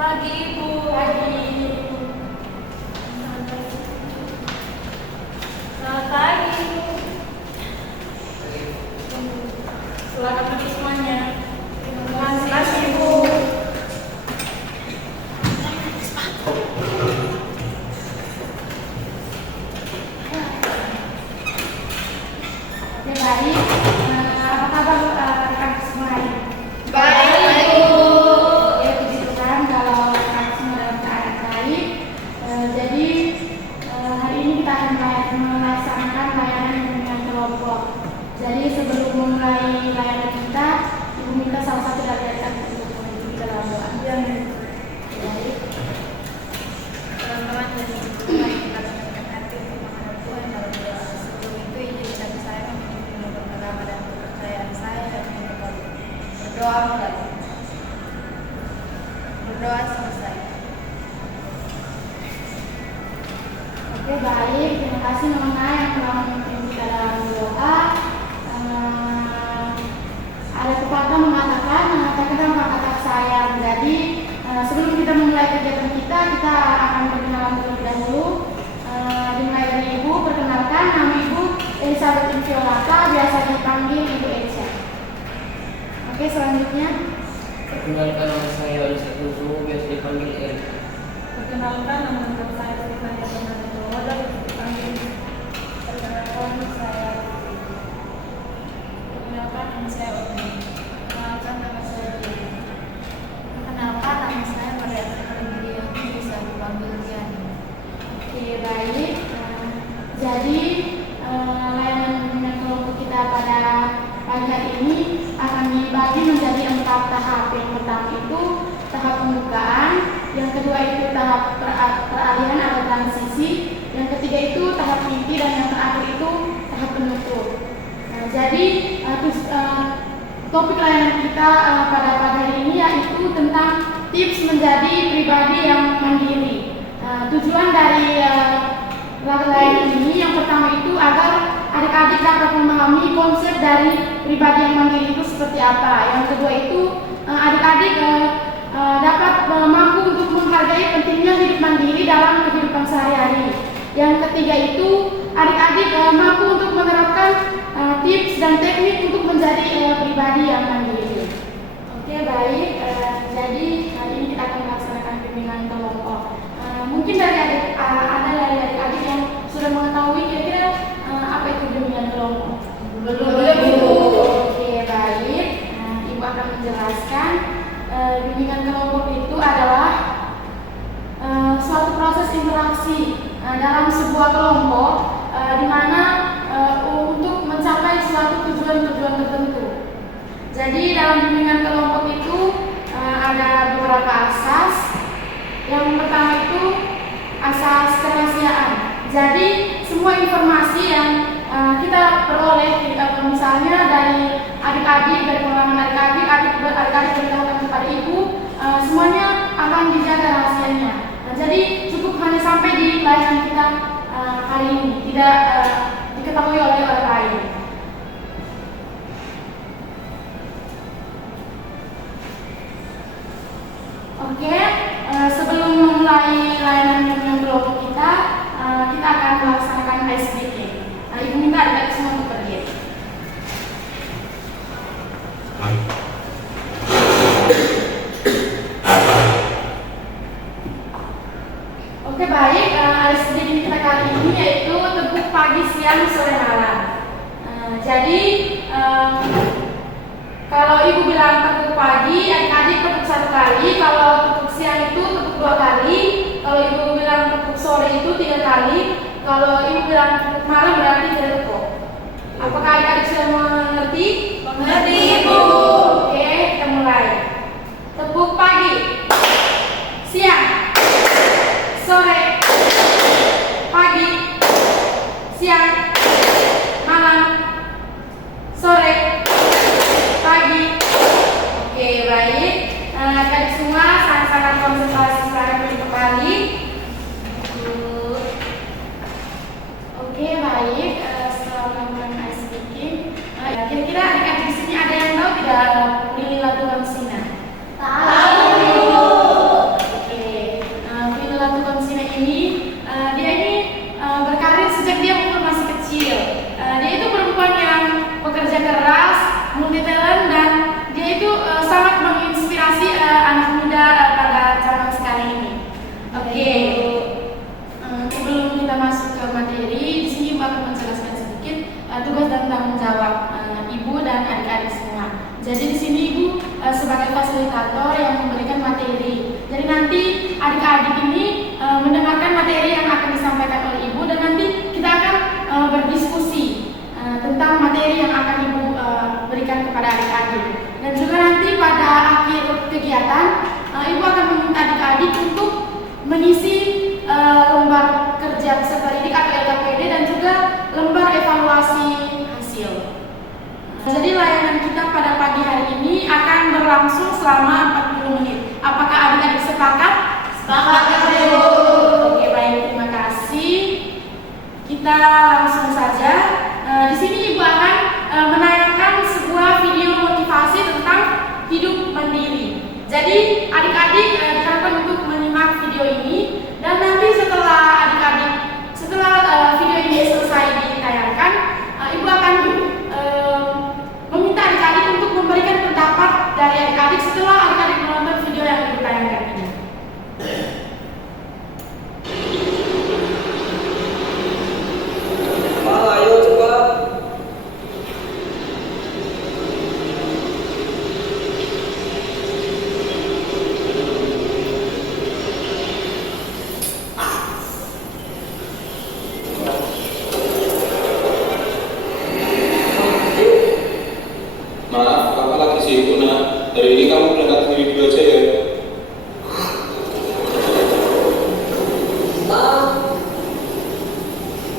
Pagi Ibu. Pagi. Selamat pagi Ibu. Selamat pagi semuanya. Terima kasih Ibu. Oke, baik. Apa kabar rekan semua hari? Baik Ibu. Ya, puji Tuhan kalau rekan semua dalam keadaan baik. Jadi hari ini kita akan melaksanakan layanan bimbingan kelompok. Jadi sebelum memulai layanan kita, Ibu minta salah satu dari rekan untuk mengikuti dalam doa. Baik. Teman-teman dan ibu yang kita sampaikan hati untuk menghadap Tuhan dalam doa. Sebelum itu izinkan saya memimpin pertama dan kepercayaan saya dan menyebut berdoa mulai. Berdoa selesai. Oke, baik. Terima kasih Nona yang telah memimpin kita dalam doa. Ada pepatah mengatakan, terkadang kata sayang. Jadi sebelum kita memulai kegiatan kita akan berkenalan terlebih dahulu. Dimulai dari Ibu, perkenalkan nama Ibu Elizabeth Inviolata, biasa dipanggil Ibu Echa. Oke, selanjutnya. Perkenalkan nama saya Alisa Tuzu, biasa dipanggil El. Perkenalkan nama lengkap saya Sifania Fernando Wada, dipanggil. Perkenalkan saya. Perkenalkan nama saya Omi. Perkenalkan nama saya Dina. Perkenalkan nama saya Maria Terpilih yang bisa dipanggil Diani. Oke, baik. Jadi layanan bimbingan kelompok kita pada pagi hari ini akan dibagi menjadi 4 tahap. Yang pertama itu tahap pembukaan, yang kedua itu tahap peralihan atau transisi, yang ketiga itu tahap inti, dan yang terakhir itu tahap penutup. Jadi topik layanan kita pada pagi hari ini yaitu tentang tips menjadi pribadi yang mandiri. Tujuan dari layanan ini yang pertama itu agar adik-adik dapat memahami konsep dari pribadi yang mandiri itu seperti apa. Yang kedua itu adik-adik dapat mampu untuk menghargai pentingnya hidup mandiri dalam kehidupan sehari-hari. Yang ketiga itu adik-adik mampu untuk menerapkan tips dan teknik untuk menjadi pribadi yang mandiri. Oke, baik. Jadi hari ini kita akan melaksanakan bimbingan kelompok. Mungkin ada dari adik-adik yang sudah mengetahui kira-kira apa itu bimbingan kelompok? Belum Ibu. Oke, baik. Ibu akan menjelaskan. Bimbingan kelompok itu adalah suatu proses interaksi dalam sebuah kelompok di mana untuk mencapai suatu tujuan-tujuan tertentu. Jadi dalam bimbingan kelompok itu ada beberapa asas. Yang pertama itu asas kerahasiaan. Jadi semua informasi yang kita peroleh, misalnya dari adik-adik, dari pengalaman adik-adik beritahukan kepada ibu, semuanya akan dijaga rahasianya. Jadi cukup hanya sampai di layanan kita hari ini, tidak diketahui oleh orang lain. Oke, sebelum memulai layanan bimbingan kelompok kita akan melaksanakan ice breaking. Ibu minta adik-adik semua untuk berdiri. Oke, baik. Ice breaking kita kali ini yaitu tepuk pagi, siang, sore, malam. Jadi kalau ibu bilang tepuk pagi, adik-adik tepuk 1 kali. Kalau tepuk siang itu tepuk 2 kali. Kalau ibu bilang tepuk sore itu 3 kali. Kalau ibu bilang tepuk malam berarti tidak tepuk. Apakah adik-adik sudah mengerti? Mengerti Ibu. Oke, kita mulai. Tepuk pagi, siang, sore, pagi, siang, malam, sore, pagi. Oke, baik. Adik-adik semua sangat-sangat konsentrasi sekarang untuk kembali. Oke, baik. Setelah melakukan ice breaking, kira-kira adik-adik di sini ada yang tahu tidak lilin laturan Sina? Tahu Ibu. Jadi di sini Ibu sebagai fasilitator yang memberikan materi. Jadi nanti adik-adik ini mendengarkan materi yang akan disampaikan oleh Ibu dan nanti kita akan berdiskusi tentang materi yang akan Ibu berikan kepada adik-adik. Dan juga nanti pada akhir kegiatan Ibu akan meminta adik-adik untuk mengisi lembar kerja peserta didik atau LKPD dan juga lembar evaluasi hasil. Jadi layanan kita pada pagi hari ini akan berlangsung selama 40 menit. Apakah adik-adik sepakat? Sepakat, Ibu. Oke, baik, terima kasih. Kita langsung saja. Di sini Ibu akan menayangkan sebuah video motivasi tentang hidup mandiri. Jadi adik-adik diharapkan untuk menyimak video ini dan nanti setelah video ini selesai ditayangkan, Ibu akan meminta adik-adik untuk memberikan pendapat dari adik-adik setelah adik-adik menonton video yang ditayangkan ini. Ayo cepat. Maaf, kakak lagi sibuk nak. Dari ini kamu berangkat sendiri dulu aja ya.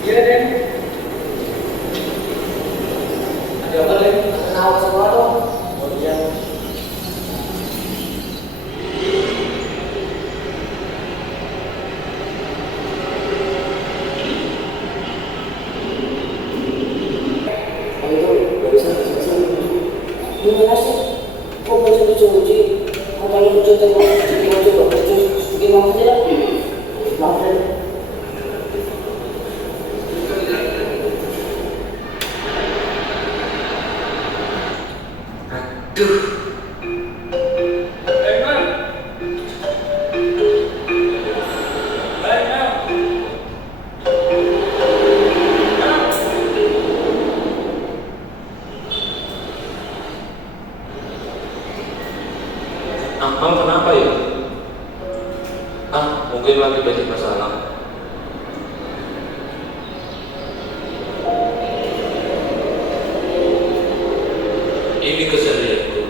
Iya Den. Ada apa Den? Kenal semua dong. Oh iya. Ayo, barusan selesai. Gimana sih? Kok baca lucu-lucu? Kalau lucu tengok, coba lucu. Gimana aja? Maaf Dan. Bang, kenapa ya? Mungkin lagi banyak masalah. Ini kesalahanku.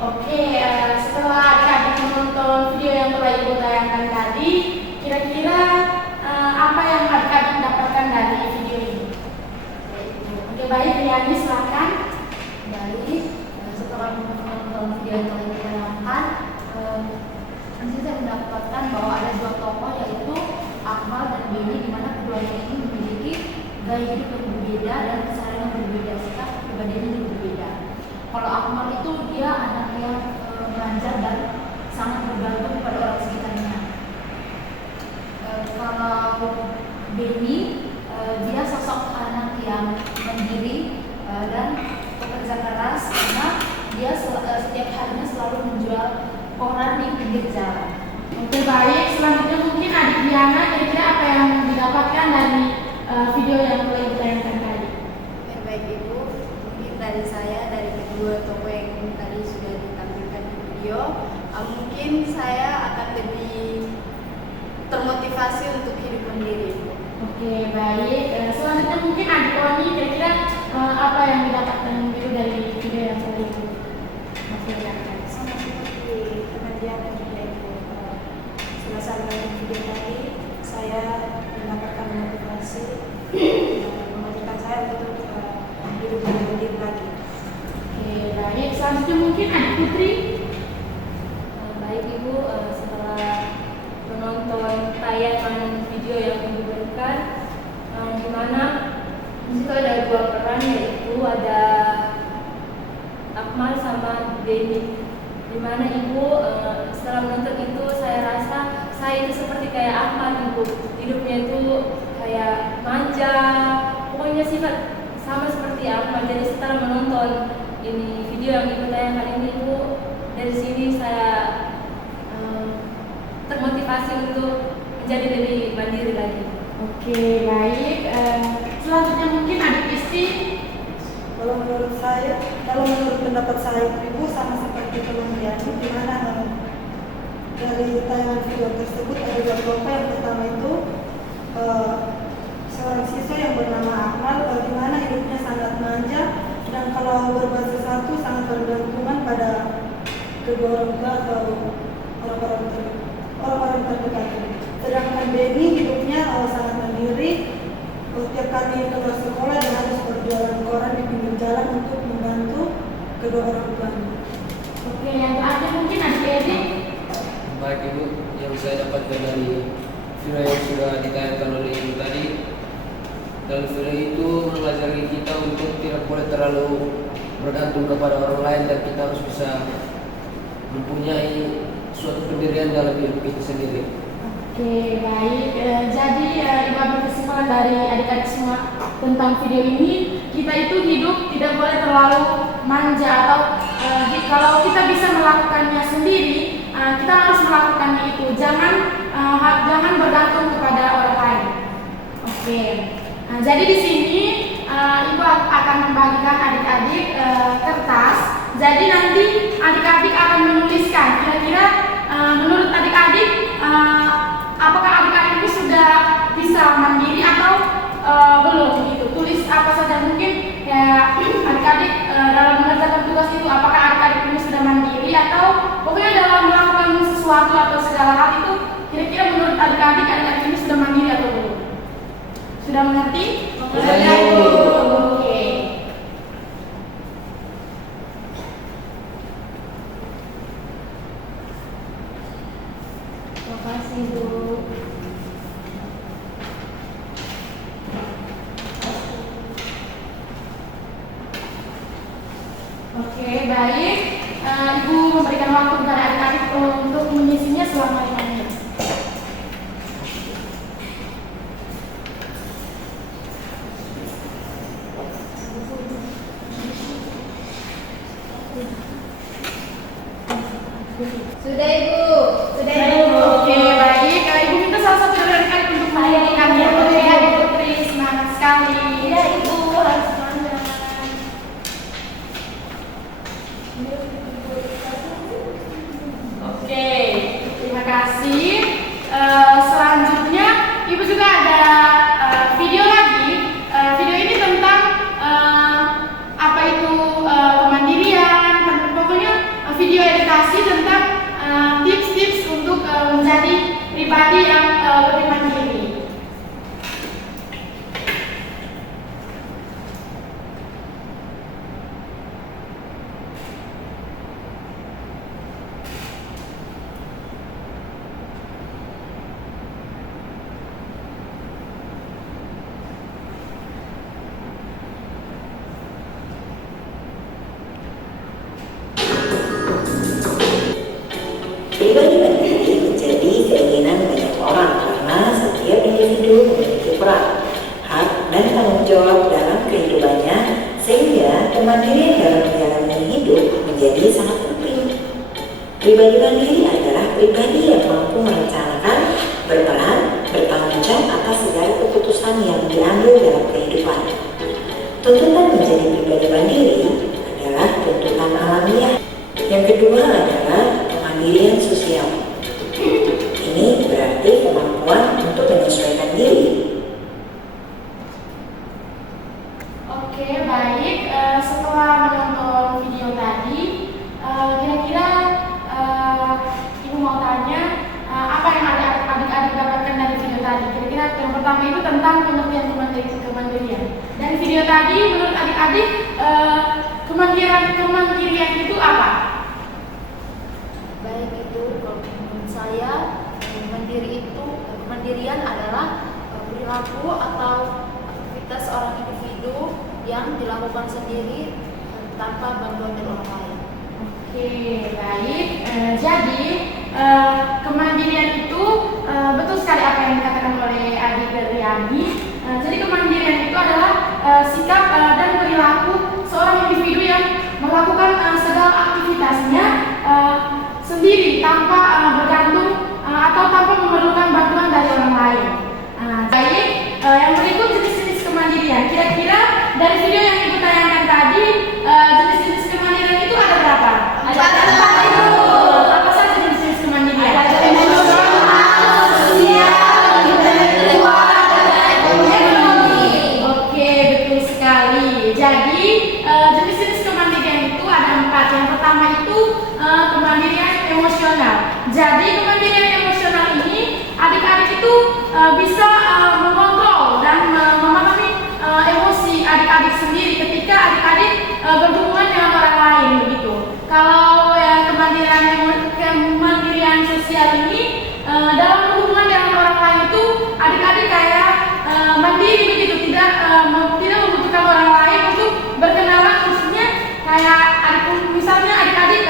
Oke, setelah adik-adik menonton video yang telah Ibu tayangkan tadi, kira-kira apa yang adik-adik dapatkan dari video ini? Oke, baik, Riani silakan. Baik, setelah menonton video yang telah ditayangkan, di sini saya mendapatkan bahwa ada dua tokoh yaitu Akmal dan Beni, di mana keduanya ini memiliki gaya hidup yang berbeda dan keseharian yang berbeda, sikap kepribadian yang berbeda. Kalau Akmal itu dia anak yang manja dan sangat bergantung pada orang sekitarnya. Kalau Beni, dia sosok anak yang mandiri dan pekerja keras karena dia setiap harinya selalu menjual koran di pinggir jalan. Oke, baik, selanjutnya mungkin adik Diana kira-kira apa yang didapatkan dari video yang telah ditayangkan tadi? Ya, baik Ibu, mungkin dari saya, dari kedua tokoh yang tadi sudah ditampilkan di video, mungkin saya akan lebih termotivasi untuk hidup mandiri. Oke, baik. Selanjutnya mungkin adik Oni kira-kira apa yang didapatkan dari video yang telah ditayangkan? Sama seperti teman-teman dan juga Ibu, selesai menonton video tadi, saya mendapatkan motivasi memotivasi saya untuk hidup mandiri lagi. Oke, baik. Selanjutnya mungkin adik Putri. Baik Ibu, setelah menonton tayangan video yang Ibu berikan, di mana di situ ada dua peran, yaitu ada Akmal sama Beni. Di mana Ibu setelah menonton itu saya rasa saya itu seperti kayak Akmal Ibu. hidupnya itu kayak manja, pokoknya sifat sama seperti Ahmad. Jadi setelah menonton ini video yang ibu tayangkan ini itu, dari sini saya termotivasi untuk menjadi lebih mandiri lagi. Oke, baik. Selanjutnya mungkin adik Isti. Kalau menurut pendapat saya ibu sama seperti teman Diani, di mana dari tayangan video tersebut ada dua kelompok. Yang pertama itu seorang siswa yang bernama Akmal, di mana hidupnya sangat manja dan kalau berbuat sesuatu sangat bergantungan pada kedua orang tua atau orang-orang terdekat. Sedangkan Benny hidupnya sangat mandiri. Setiap kali keluar sekolah dan harus berjualan koran di pinggir jalan untuk membantu kedua orang tuanya. Oke, yang terakhir mungkin adik Edi. Baik Ibu, yang saya dapatkan dari video yang sudah ditayangkan oleh Ibu tadi, dalam video itu mengajari kita untuk tidak boleh terlalu bergantung kepada orang lain dan kita harus bisa mempunyai suatu pendirian dalam hidup kita sendiri. Oke, baik. Jadi Ibu ambil kesimpulan dari adik-adik semua tentang video ini, kita itu hidup tidak boleh terlalu manja atau kalau kita bisa melakukannya sendiri, kita harus melakukannya itu. Jangan bergantung kepada orang lain. Oke. Jadi di sini Ibu akan membagikan adik-adik kertas. Jadi nanti adik-adik akan menuliskan kira-kira menurut adik-adik apakah adik-adik ini sudah bisa mandiri atau belum gitu. Tulis apa saja mungkin ya adik-adik dalam mengerjakan tugas itu, apakah adik-adik ini sudah mandiri atau pokoknya dalam melakukan sesuatu atau segala hal itu kira-kira menurut adik-adik ini sudah mandiri atau belum. Sudah mengerti? Sudah. Oke. Terima kasih Bu. Oke, baik. Ibu memberikan waktu kepada adik-adik untuk mengisinya selama 5 menit. Sudah Ibu. Oke, baik. Ibu minta salah satu dari adik-adik untuk menyanyikan ya. Oke, Adik Putri, semangat sekali. Iya Ibu, harus semangat. Oke, terima kasih. Selanjutnya, Ibu juga ada video lagi. Video ini tentang apa itu kemandirian. Pokoknya video edukasi tentang tips-tips untuk menjadi pribadi yang lebih mandiri. Pribadi mandiri menjadi keinginan banyak orang karena setiap individu memiliki peran, hak, dan tanggung jawab dalam kehidupannya sehingga kemandirian dalam menjalani hidup menjadi sangat penting. Pribadi mandiri adalah pribadi yang mampu merencanakan, berperan, bertanggung jawab atas segala keputusan yang diambil dalam kehidupan. Tuntutan menjadi pribadi mandiri adalah tuntutan alamiah. Yang kedua adalah kemandirian sosial. Ini berarti kemampuan untuk menyesuaikan diri. Oke, baik. Setelah menonton video tadi, kira-kira Ibu mau tanya apa yang adik-adik dapatkan dari video tadi. Kira-kira yang pertama itu tentang pengertian kemandirian. Dan video tadi menurut adik-adik kemandirian itu apa? Baik Ibu, kalau menurut saya kemandirian adalah perilaku atau aktivitas seorang individu yang dilakukan sendiri tanpa bantuan dari orang lain. Oke, baik. Jadi kemandirian itu betul sekali apa yang dikatakan oleh Adik Riyadi. Jadi kemandirian itu adalah sikap dan perilaku seorang individu yang melakukan segala aktivitasnya sendiri tanpa bergantung atau tanpa memerlukan bantuan dari orang lain. Baik, yang berikut jenis-jenis kemandirian. Kira-kira dari video yang ibu tayangkan tadi, jenis-jenis kemandirian itu ada berapa? Ada 4. Apa saja jenis-jenis kemandirian? Ada emosional, sosial, intelektual, dan ekonomi. Oke, betul sekali. Jadi jenis-jenis kemandirian itu ada 4. Yang pertama itu kemandirian emosional. Jadi kemandirian emosional ini adik-adik itu bisa mengontrol dan memahami emosi adik-adik sendiri ketika adik-adik berhubungan dengan orang lain begitu. Kalau kemandirian sosial ini dalam berhubungan dengan orang lain itu adik-adik kayak mandiri begitu, tidak membutuhkan orang lain untuk berkenalan, khususnya kayak misalnya adik-adik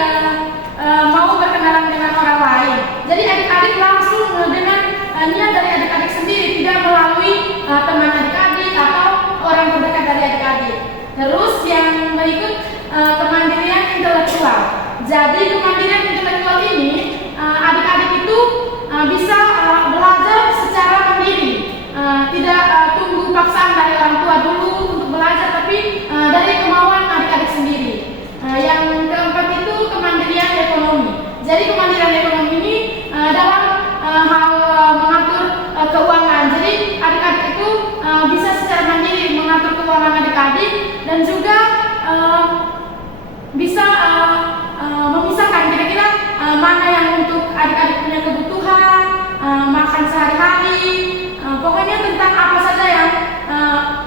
mau berkenalan dengan orang lain. Jadi adik-adik langsung dengan niat dari adik-adik sendiri, tidak melalui teman adik-adik atau orang terdekat dari adik-adik. Terus yang berikut kemandirian intelektual. Jadi kemandirian intelektual ini adik-adik itu bisa belajar secara mandiri, tidak tunggu paksaan dari orang tua dulu untuk belajar, tapi dari kemauan adik-adik sendiri. Yang keempat itu kemandirian ekonomi. Jadi kemandirian ekonomi ini dalam hal mengatur keuangan. Jadi adik-adik itu bisa secara mandiri mengatur keuangan adik-adik dan juga bisa memisahkan kira-kira mana yang untuk adik-adik punya kebutuhan, makan sehari-hari, pokoknya tentang apa saja yang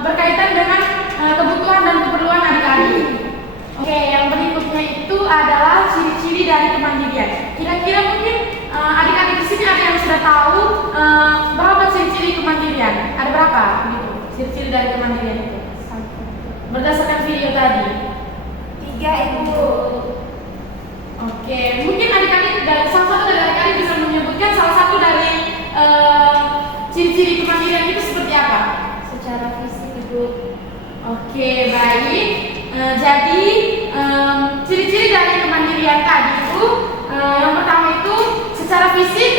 berkaitan dengan kebutuhan dan keperluan adik-adik. Oke, yang berikutnya itu adalah ciri-ciri dari kemandirian. Kira-kira mungkin adik-adik di sini ada yang sudah tahu berapa ciri-ciri kemandirian? Ada berapa? Gitu, ciri-ciri dari kemandirian itu berdasarkan video tadi. 3 Ibu. Oke, mungkin adik-adik salah satu dari adik-adik bisa menyebutkan salah satu dari ciri-ciri kemandirian itu seperti apa? Secara fisik Ibu. Oke, baik. Jadi ciri-ciri dari kemandirian tadi itu yang pertama itu secara fisik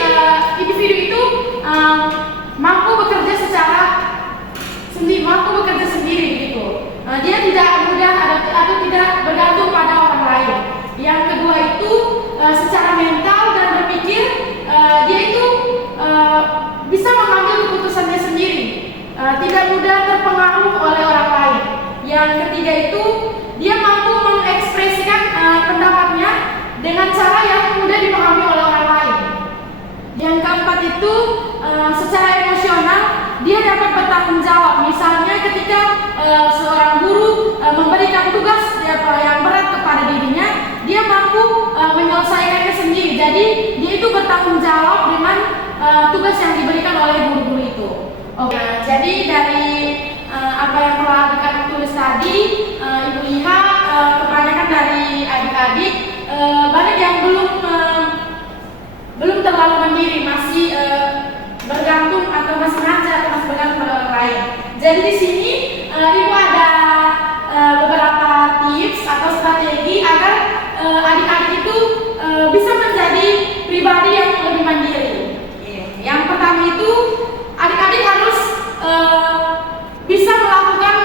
individu itu mampu bekerja secara sendiri, begitu. Dia tidak mudah atau tidak bergantung pada orang lain. Yang kedua itu secara mental dan berpikir dia itu bisa mengambil keputusannya sendiri, tidak mudah terpengaruh oleh orang lain. Yang ketiga itu dia mampu mengekspresikan pendapatnya dengan cara yang mudah dipahami oleh orang lain. Yang keempat itu secara emosional dia dapat bertanggung jawab. Misalnya ketika seorang guru memberikan tugas yang berat kepada dirinya, dia mampu menyelesaikannya sendiri. Jadi dia itu bertanggung jawab dengan tugas yang diberikan oleh guru-guru itu. Oke, jadi dari apa yang telah adik-adik tulis tadi, Ibu lihat kebanyakan dari adik-adik banyak yang belum terlalu mandiri, masih bergantung atau masih ngajar atau masih bergantung pada orang lain. Jadi di sini Ibu ada beberapa tips atau strategi agar adik-adik itu bisa menjadi pribadi yang lebih mandiri. Yang pertama itu adik-adik harus bisa melakukan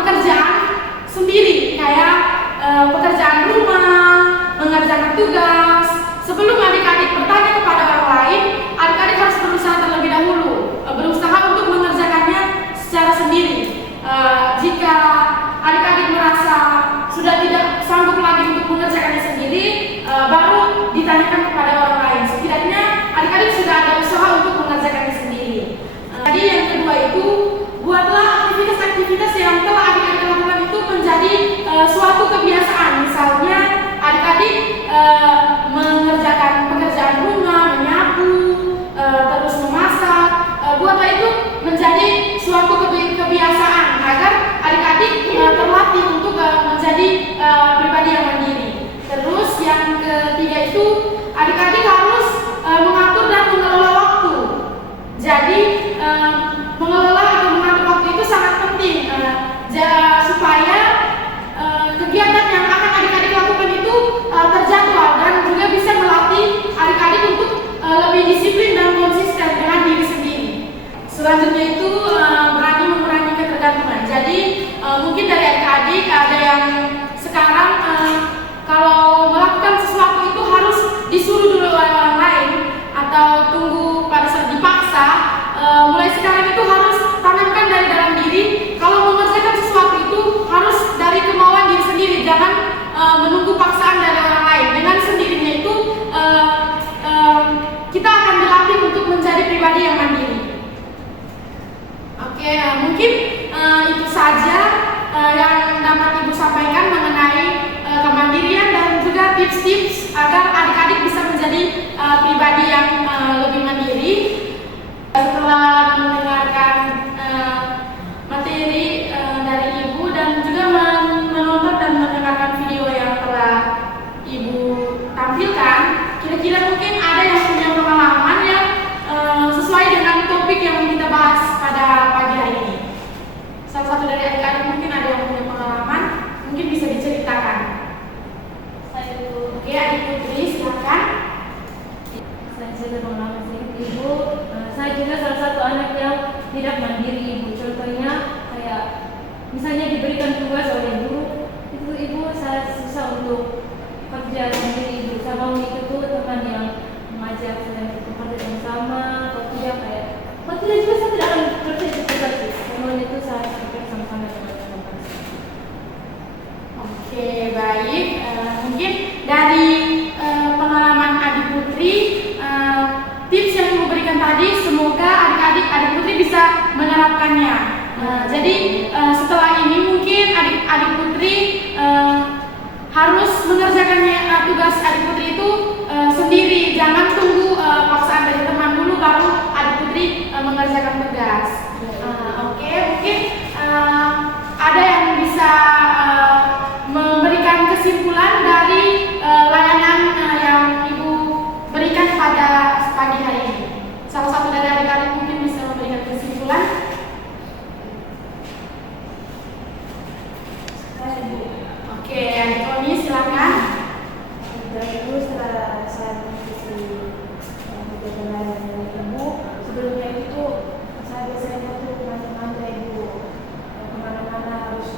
pekerjaan sendiri, kayak pekerjaan rumah, mengerjakan tugas. Sebelum adik-adik bertanya kepada orang lain, adik-adik harus berusaha terlebih dahulu, berusaha untuk mengerjakannya secara sendiri. Jika adik-adik merasa sudah tidak sanggup lagi untuk mengerjakannya sendiri, baru ditanyakan kepada orang lain. Setidaknya adik-adik sudah ada usaha untuk mengerjakannya sendiri. Jadi yang kedua itu, buatlah aktivitas-aktivitas yang telah adik-adik lakukan itu menjadi suatu kebiasaan. Misalnya adik-adik mengerjakan pekerjaan rumah, menyapu, terus memasak. Buatlah itu menjadi suatu kebiasaan agar adik-adik terlatih untuk menjadi pribadi yang mandiri. Terus yang ketiga itu adik-adik harus mengatur dan mengelola waktu. Jadi mengelola atau mengatur waktu itu sangat penting supaya kegiatan yang akan adik-adik lakukan itu terjadwal dan juga bisa melatih adik-adik untuk lebih disiplin dan konsisten dengan diri sendiri. Selanjutnya itu berani mengurangi ketergantungan. Jadi mungkin dari adik-adik ada yang sekarang kalau melakukan sesuatu itu harus disuruh dulu oleh orang lain atau tunggu pada saat dipaksa. Mulai sekarang itu harus tanamkan dari dalam diri kalau mengerjakan sesuatu itu harus dari kemauan diri sendiri, jangan menunggu paksaan dari orang lain. Dengan sendirinya itu kita akan dilatih untuk menjadi pribadi yang mandiri. Oke, mungkin itu saja yang dapat Ibu sampaikan mengenai kemandirian dan juga tips-tips agar adik-adik bisa menjadi pribadi yang lebih mandiri. Setelah mendengarkan materi dari Ibu dan juga menonton dan mendengarkan video yang telah Ibu tampilkan, kira-kira mungkin ada yang punya pengalaman yang sesuai dengan topik yang kita bahas pada pagi hari ini. Salah satu dari adik-adik mungkin ada yang punya pengalaman, mungkin bisa diceritakan. Oke, Adik Putri, silakan. Saya sudah pengalaman sedikit Ibu. Saya juga salah satu anak yang tidak mandiri Ibu. Contohnya kayak misalnya diberikan tugas oleh guru, itu Ibu saya susah untuk kerja sendiri Ibu. Saya mau ikut teman yang mengajar saya untuk kerja sama, atau tidak kayak tidak juga saya tidak akan kerja seperti itu. Memang itu saya kerja sama-sama dengan teman-teman. Oke, baik. Mungkin dari pengalaman Adik Putri, tips yang Ibu berikan tadi, semoga adik Putri bisa menerapkannya. Jadi setelah ini mungkin adik Putri harus mengerjakannya tugas Adik Putri itu sendiri, jangan tunggu paksaan dari teman dulu baru Adik Putri mengerjakan tugas. Oke, mungkin ada yang bisa memberikan kesimpulan dari layanan yang Ibu berikan pada pagi hari ini. Salah satu dari adik-adik mungkin bisa memberikan kesimpulan. Oke, Adik Tony silakan. Ibu, setelah saya mengikuti kegiatan layanan dari Ibu, sebelumnya itu saya biasanya tuh macam-macam Ibu, kemana-mana harus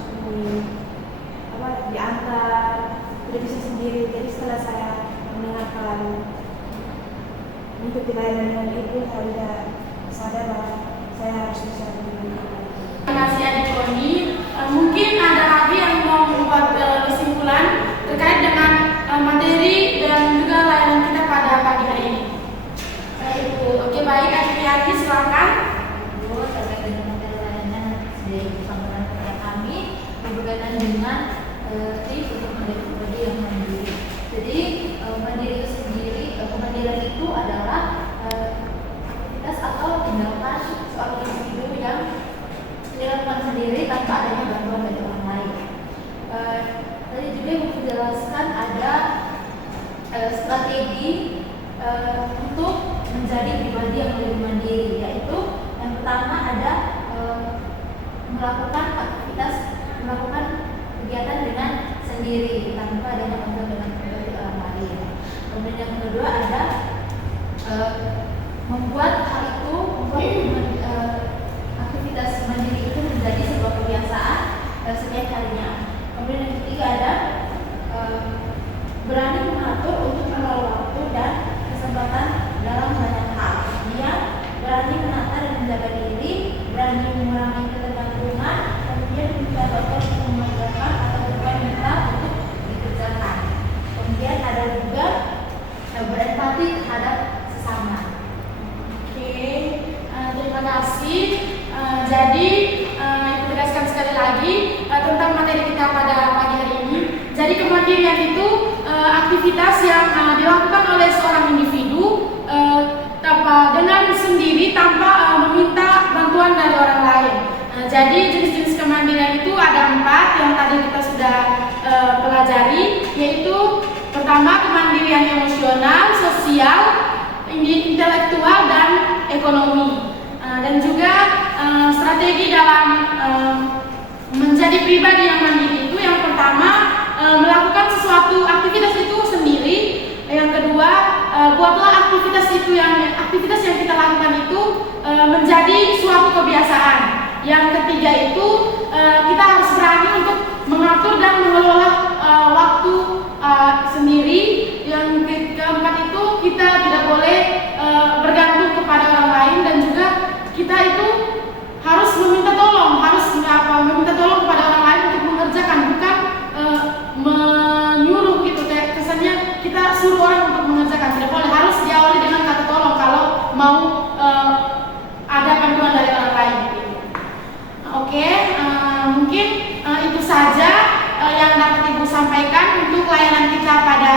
diantar, tidak bisa sendiri. Jadi setelah saya mendengarkan mengikuti layanan dengan Ibu, saya sudah sadar bahwa saya harus bisa sendiri. Terima kasih Adik Tony. Mungkin ada lagi yang mau membuat kesimpulan terkait dengan materi dan juga layanan kita pada pagi hari ini. Oke, baik, Adik Riyadi silakan. Ibu, terkait dengan materi layanan dari sampaikan kepada kami berkaitan dengan tips untuk menjadi pribadi yang mandiri. Jadi mandiri itu sendiri, kemandirian itu adalah aktivitas atau tindakan seorang individu yang dilakukan sendiri tanpa adanya bantuan dari orang lain. Tadi juga Ibu menjelaskan ada strategi untuk menjadi pribadi yang lebih mandiri, yaitu yang pertama ada melakukan kegiatan dengan sendiri tanpa adanya bantuan dari orang lain. Kemudian yang kedua ada membuat aktivitas mandiri itu menjadi sebuah kebiasaan setiap harinya. Kemudian yang ketiga ada berani mengatur untuk mengelola waktu dan kesempatan dalam banyak hal. Kemudian berani menata dan menjaga diri, berani mengurangi ketergantungan, kemudian minta dokter untuk mengerjakan atau bukan minta untuk dikerjakan. Kemudian ada juga berempati terhadap sesama. Oke, terima kasih. Jadi Ibu tegaskan sekali lagi tentang materi kita pada pagi hari ini. Jadi kemandirian itu aktivitas yang dilakukan oleh seorang individu dengan sendiri tanpa meminta bantuan dari orang lain. Jadi jenis-jenis kemandirian itu ada 4 yang tadi kita sudah pelajari, yaitu pertama kemandirian emosional, sosial, intelektual, dan ekonomi. dan juga strategi dalam menjadi pribadi yang mandiri itu yang pertama melakukan sesuatu aktivitas itu sendiri, yang kedua buatlah aktivitas yang kita lakukan itu menjadi suatu kebiasaan, yang ketiga itu kita harus berani untuk mengatur dan mengelola waktu sendiri, yang keempat itu kita tidak boleh bergantung kepada orang lain, dan juga kita itu harus meminta tolong kepada orang lain untuk mengerjakan, bukan menyuruh gitu, kayak kesannya kita suruh orang untuk mengerjakan. Tidak boleh, harus diawali dengan kata tolong kalau mau ada bantuan dari orang lain gitu. Oke, mungkin itu saja yang dapat Ibu sampaikan untuk layanan kita pada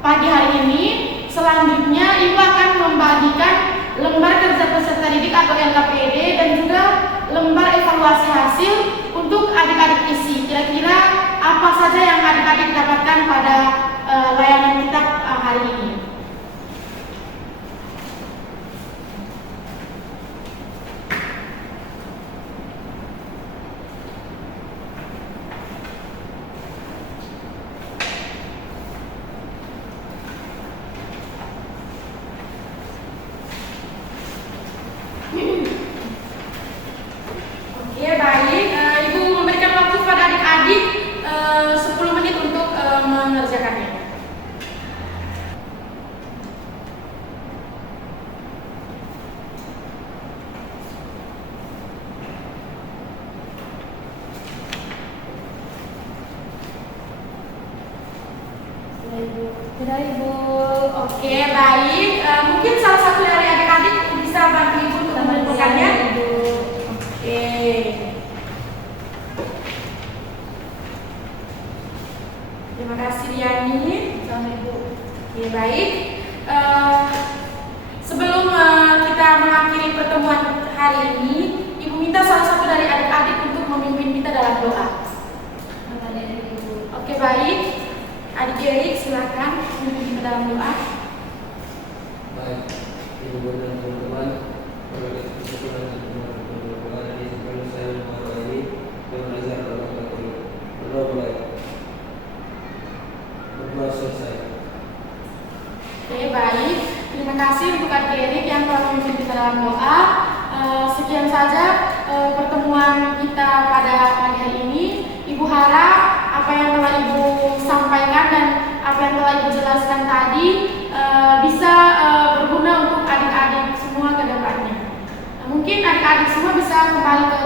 pagi hari ini. Selanjutnya Ibu akan membagikan lembar kerja peserta didik atau LKPD dan juga lembar evaluasi hasil untuk adik-adik isi. Kira-kira apa saja yang adik-adik dapatkan pada layanan kita hari ini? Oke, baik. Ibu memberikan waktu pada adik-adik 10 menit untuk mengerjakannya. Sudah Ibu. Oke, baik. Mungkin salah satu dari adik-adik bisa bantu Ibu untuk mengumpulkannya. Oke. Terima kasih Diani. Sama Ibu. Oke, baik. Sebelum kita mengakhiri pertemuan hari ini, Ibu minta salah satu dari adik-adik untuk memimpin kita dalam doa. Oke, baik. Adik Erik, silakan memimpin kita dalam doa. Baik, Ibu dan teman-teman, berbagai kesempatan dan berdoa dari sebelum saya membawa ini dan belajar dalam Katolik. Berdoa mulai. Berdoa selesai. Oke, baik. Terima kasih untuk adik Erik yang telah memimpin kita dalam doa. Sekian saja pertemuan kita pada pagi hari ini. Ibu harap apa yang telah Ibu sampaikan dan apa yang telah Ibu jelaskan tadi bisa berguna untuk adik-adik semua ke depannya. Mungkin adik-adik semua bisa kembali ke